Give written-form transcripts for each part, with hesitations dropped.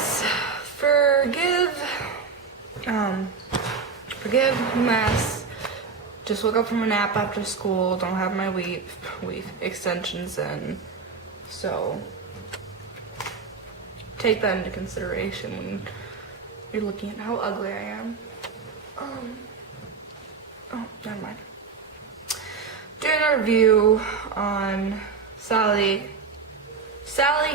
guys, forgive the mess. Just woke up from a nap after school, don't have my weave extensions in, so take that into consideration when you're looking at how ugly I am. Oh, never mind. Doing a review on Sally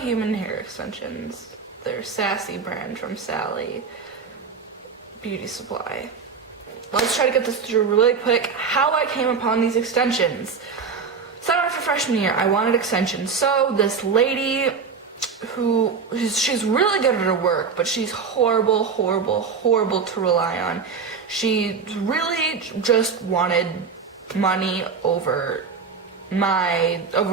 Human Hair Extensions. Their Sassy brand from Sally Beauty Supply. Let's try to get this through really quick. How I came upon these extensions. So after freshman year, I wanted extensions. So this lady she's really good at her work, but she's horrible to rely on. She really just wanted money over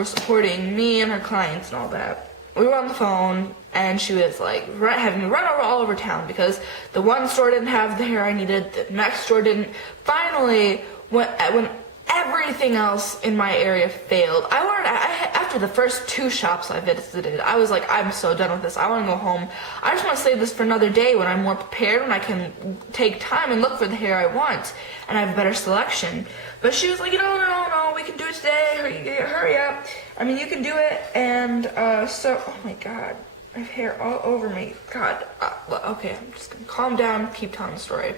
supporting me and her clients and all that. We were on the phone and she was like having me run all over town because the one store didn't have the hair I needed, the next store didn't. Finally, when everything else in my area failed, after the first 2 shops I visited, I was like, I'm so done with this. I want to go home. I just want to save this for another day when I'm more prepared, when I can take time and look for the hair I want and I have a better selection. But she was like, no, we can do it today. Hurry up. I mean, you can do it. And oh my God, I have hair all over me. God. Okay, I'm just gonna calm down, keep telling the story.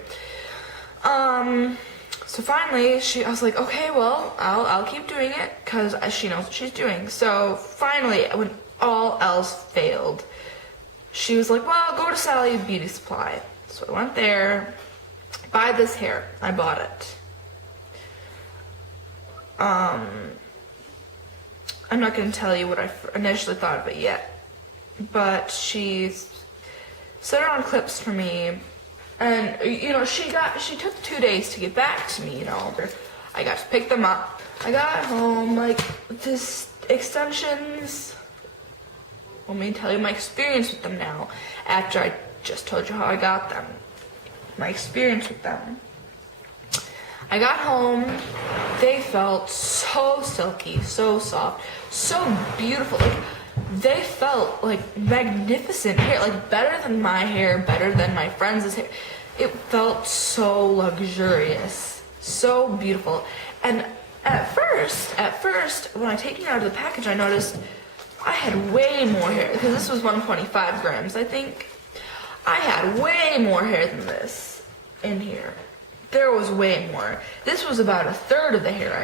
So finally, I was like, okay, well, I'll keep doing it because she knows what she's doing. So finally, when all else failed, she was like, well, go to Sally Beauty Supply. So I went there, buy this hair. I bought it. I'm not going to tell you what I initially thought of it yet, but she set it on clips for me. And, she took 2 days to get back to me, I got to pick them up. I got home, this extensions. Let me tell you my experience with them now, after I just told you how I got them. My experience with them. I got home, they felt so silky, so soft, so beautiful. They felt like magnificent hair, better than my hair, better than my friends' hair. It felt so luxurious, so beautiful. And at first, when I taken it out of the package, I noticed I had way more hair, because this was 125 grams, I think. I had way more hair than this in here. There was way more. This was about 1/3 of the hair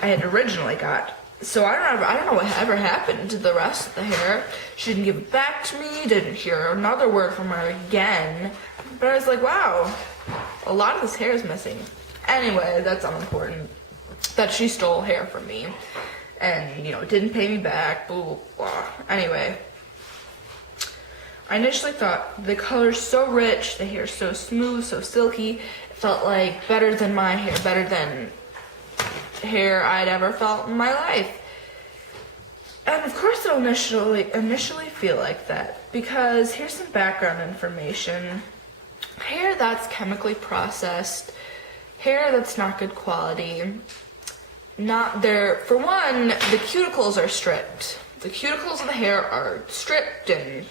I had originally got. So I don't know what ever happened to the rest of the hair. She didn't give it back to me, didn't hear another word from her again. But I was like, wow, a lot of this hair is missing. Anyway, that's unimportant. That she stole hair from me. And, didn't pay me back, blah, blah, blah. Anyway, I initially thought the color's so rich, the hair's so smooth, so silky. It felt like better than my hair, better than hair I'd ever felt in my life. And of course it'll initially feel like that, because here's some background information. Hair that's chemically processed, hair that's not good quality, not there. For one, the cuticles are stripped. The cuticles of the hair are stripped and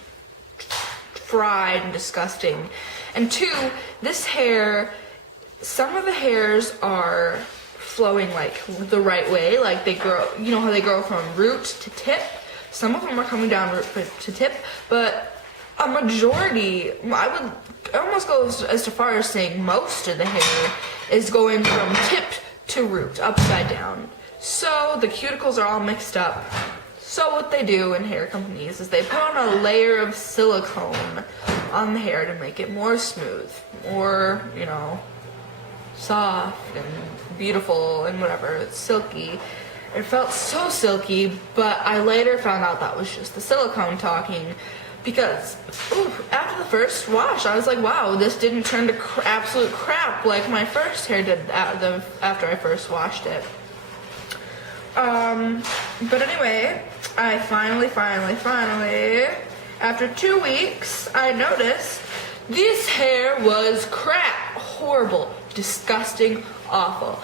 fried and disgusting. And 2, this hair, some of the hairs are flowing the right way, they grow, how they grow from root to tip. Some of them are coming down root to tip, but a majority, I would almost go as far as saying most of the hair is going from tip to root, upside down. So the cuticles are all mixed up. So what they do in hair companies is they put on a layer of silicone on the hair to make it more smooth, more, soft and beautiful and whatever. It's silky. It felt so silky, but I later found out that was just the silicone talking, because after the first wash, I was like, wow, this didn't turn to absolute crap like my first hair did after I first washed it. But anyway, I finally, after 2 weeks, I noticed this hair was crap, horrible, disgusting, awful.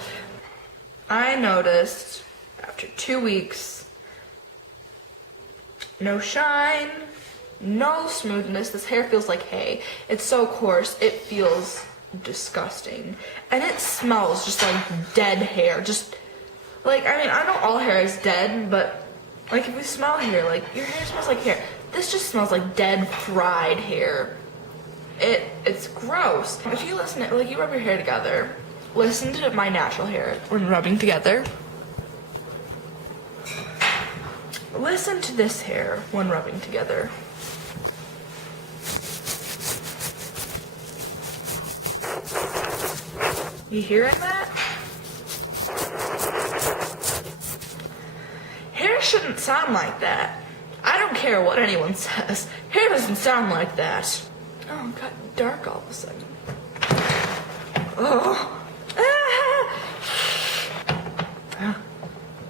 I noticed after 2 weeks, no shine, no smoothness. This hair feels like hay. It's so coarse, it feels disgusting. And it smells just like dead hair. Just like, I mean, I know all hair is dead, but like if we smell hair, like your hair smells like hair. This just smells like dead, fried hair. It's gross. If you listen to, like, you rub your hair together, listen to my natural hair when rubbing together. Listen to this hair when rubbing together. You hearing that? Hair shouldn't sound like that. I don't care what anyone says. Hair doesn't sound like that. Oh, it got dark all of a sudden. Oh. Ah.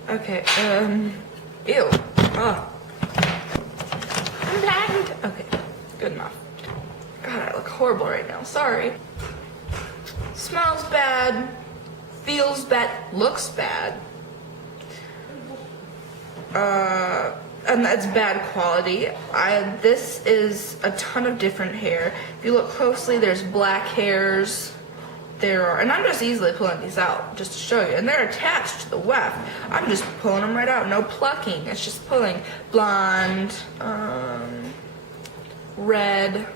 Okay, ew. Oh. I'm blind. Okay, good enough. God, I look horrible right now. Sorry. Smells bad. Feels bad. Looks bad. And that's bad quality. This is a ton of different hair. If you look closely, there's black hairs. There are, and I'm just easily pulling these out just to show you. And they're attached to the weft. I'm just pulling them right out. No plucking. It's just pulling. Blonde, red,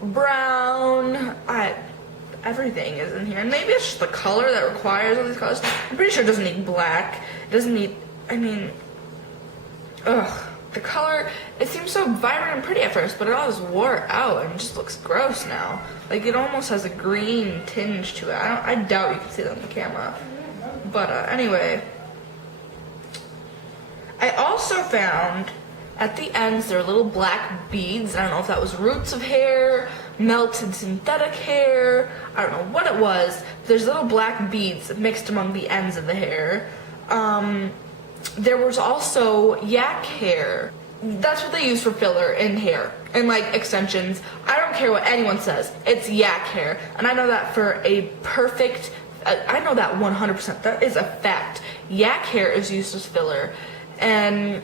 brown. Everything is in here. And maybe it's just the color that requires all these colors. I'm pretty sure it doesn't need black. It doesn't need, I mean, ugh. The color, it seems so vibrant and pretty at first, but it all just wore out and just looks gross now. Like, it almost has a green tinge to it. I doubt you can see that on the camera. But anyway. I also found at the ends there are little black beads. I don't know if that was roots of hair, melted synthetic hair. I don't know what it was. There's little black beads mixed among the ends of the hair. There was also yak hair. That's what they use for filler in hair and like extensions. I don't care what anyone says. It's yak hair. And I know that for a perfect, I know that 100%. That is a fact. Yak hair is used as filler. And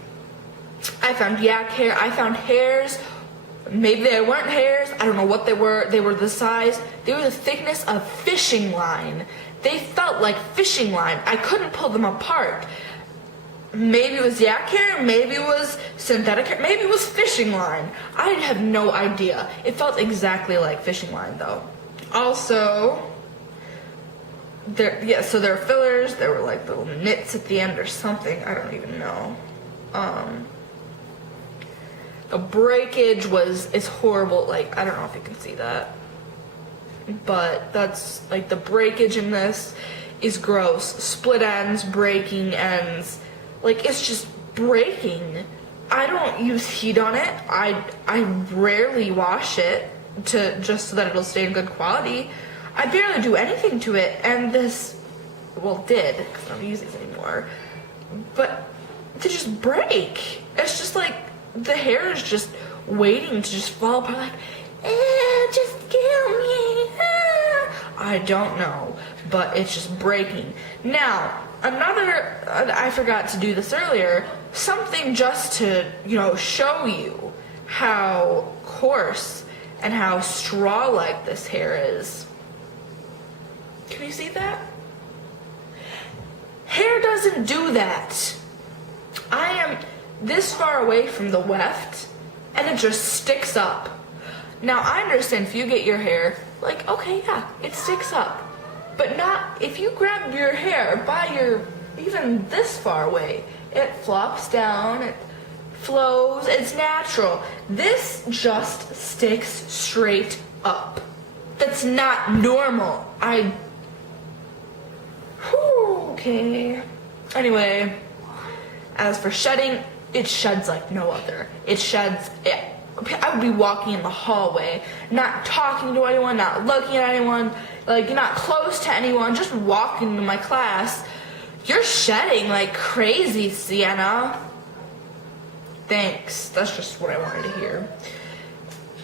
I found yak hair. I found hairs. Maybe they weren't hairs. I don't know what they were. They were the size. They were the thickness of fishing line. They felt like fishing line. I couldn't pull them apart. Maybe it was yak hair, maybe it was synthetic hair, maybe it was fishing line. I have no idea. It felt exactly like fishing line though. Also, so there were fillers, there were like little knits at the end or something, I don't even know. The breakage is horrible, like I don't know if you can see that. But that's like the breakage in this is gross. Split ends, breaking ends. Like, it's just breaking. I don't use heat on it. I rarely wash it just so that it'll stay in good quality. I barely do anything to it, and this, well, did, because I don't use these anymore. But they just break. It's just like, the hair is just waiting to just fall apart, like, just kill me. I don't know, but it's just breaking. Now, I forgot to do this earlier, something just to, show you how coarse and how straw-like this hair is. Can you see that? Hair doesn't do that. I am this far away from the weft, and it just sticks up. Now, I understand if you get your hair, like, okay, yeah, it sticks up. But not, if you grab your hair even this far away, it flops down, it flows, it's natural. This just sticks straight up. That's not normal. Okay. Anyway, as for shedding, it sheds like no other. I would be walking in the hallway, not talking to anyone, not looking at anyone, like not close to anyone, just walking to my class. You're shedding like crazy, Sienna. Thanks. That's just what I wanted to hear.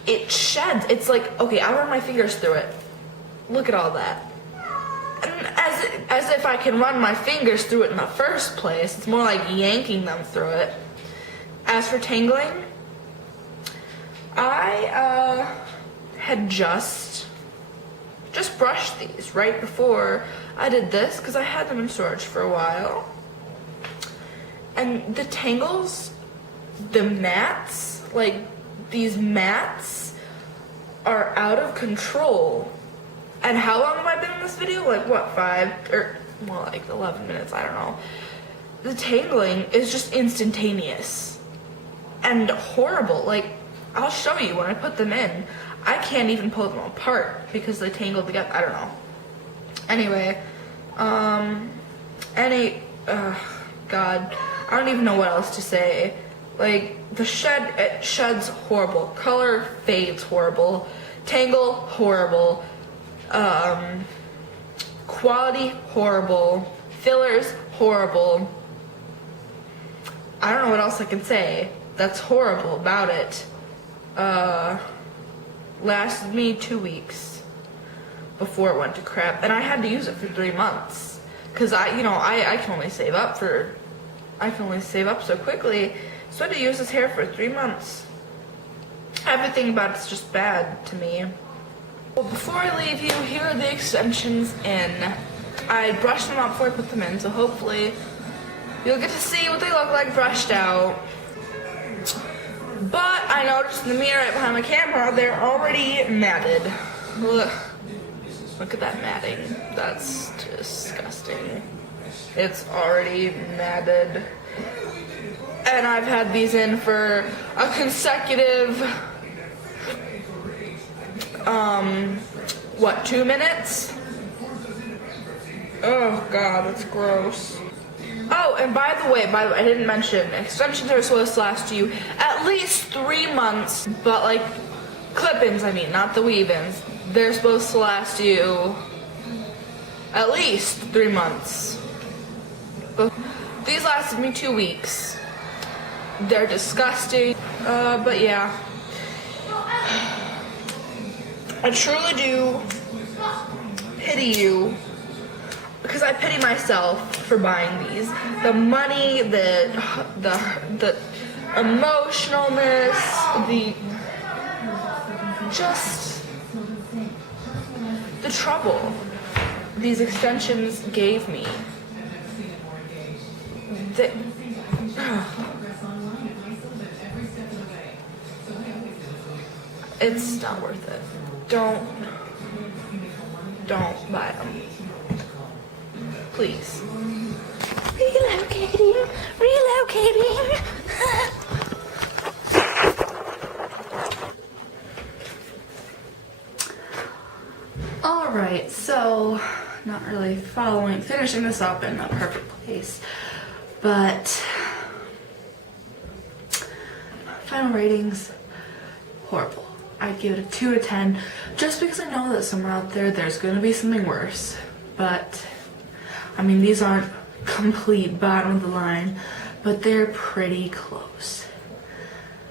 It sheds. It's like, okay, I'll run my fingers through it. Look at all that. And as if I can run my fingers through it in the first place. It's more like yanking them through it. As for tangling, I had just brushed these right before I did this because I had them in storage for a while. And the tangles, the mats, like these mats are out of control. And how long have I been in this video? Like what, 5 or more like 11 minutes, I don't know. The tangling is just instantaneous and horrible. Like, I'll show you when I put them in. I can't even pull them apart because they tangle together. I don't know. Anyway, God, I don't even know what else to say. Like, the shed, it sheds horrible. Color fades horrible. Tangle, horrible. Quality, horrible. Fillers, horrible. I don't know what else I can say that's horrible about it. Lasted me 2 weeks before it went to crap, and I had to use it for 3 months because I can only save up so quickly, so I had to use this hair for 3 months. Everything about it's just bad to me. Well, before I leave you, here are the extensions in. I brushed them out before I put them in, so hopefully you'll get to see what they look like brushed out. But I noticed in the mirror right behind my camera, they're already matted. Look at that matting. That's disgusting. It's already matted. And I've had these in for a consecutive, 2 minutes? Oh God, that's gross. Oh, and by the way, I didn't mention, extensions are supposed to last you at least 3 months, but like, clip-ins, I mean, not the weave-ins. They're supposed to last you at least 3 months. But these lasted me 2 weeks. They're disgusting, but yeah. I truly do pity you, because I pity myself for buying these. The money, the emotionalness, the trouble these extensions gave me. It's not worth it. Don't buy them. Please. Relocating. Alright, so not really finishing this up in a perfect place, but final ratings, horrible. I'd give it a 2 out of 10, just because I know that somewhere out there's going to be something worse. But, I mean, these aren't complete bottom of the line, but they're pretty close.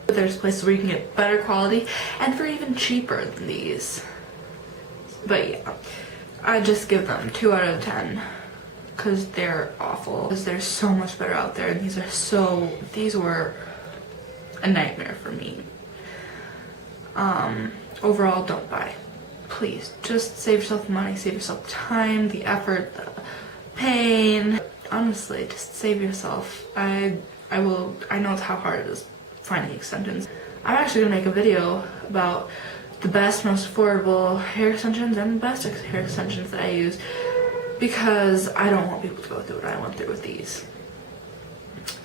There's places where you can get better quality, and for even cheaper than these. But yeah, I just give them 2 out of 10, because they're awful. Because there's so much better out there, and these were a nightmare for me. Overall, don't buy. Please, just save yourself money, save yourself time, the effort, the pain. Honestly, just save yourself. I know how hard it is finding extensions. I'm actually gonna make a video about the best, most affordable hair extensions and the best hair extensions that I use, because I don't want people to go through what I went through with these.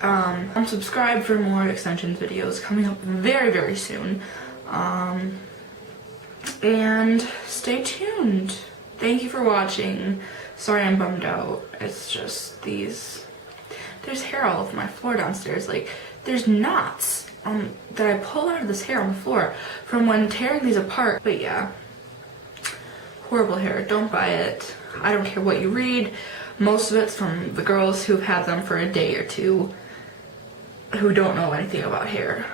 I'm subscribed for more extensions videos coming up very, very soon. And stay tuned. Thank you for watching. Sorry I'm bummed out. It's just there's hair all over my floor downstairs. Like, there's knots that I pull out of this hair on the floor from when tearing these apart. But yeah, horrible hair. Don't buy it. I don't care what you read. Most of it's from the girls who've had them for a day or two, who don't know anything about hair.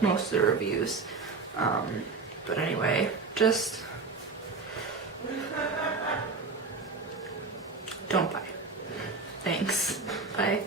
Most of the reviews. But anyway, just don't buy. Thanks. Bye.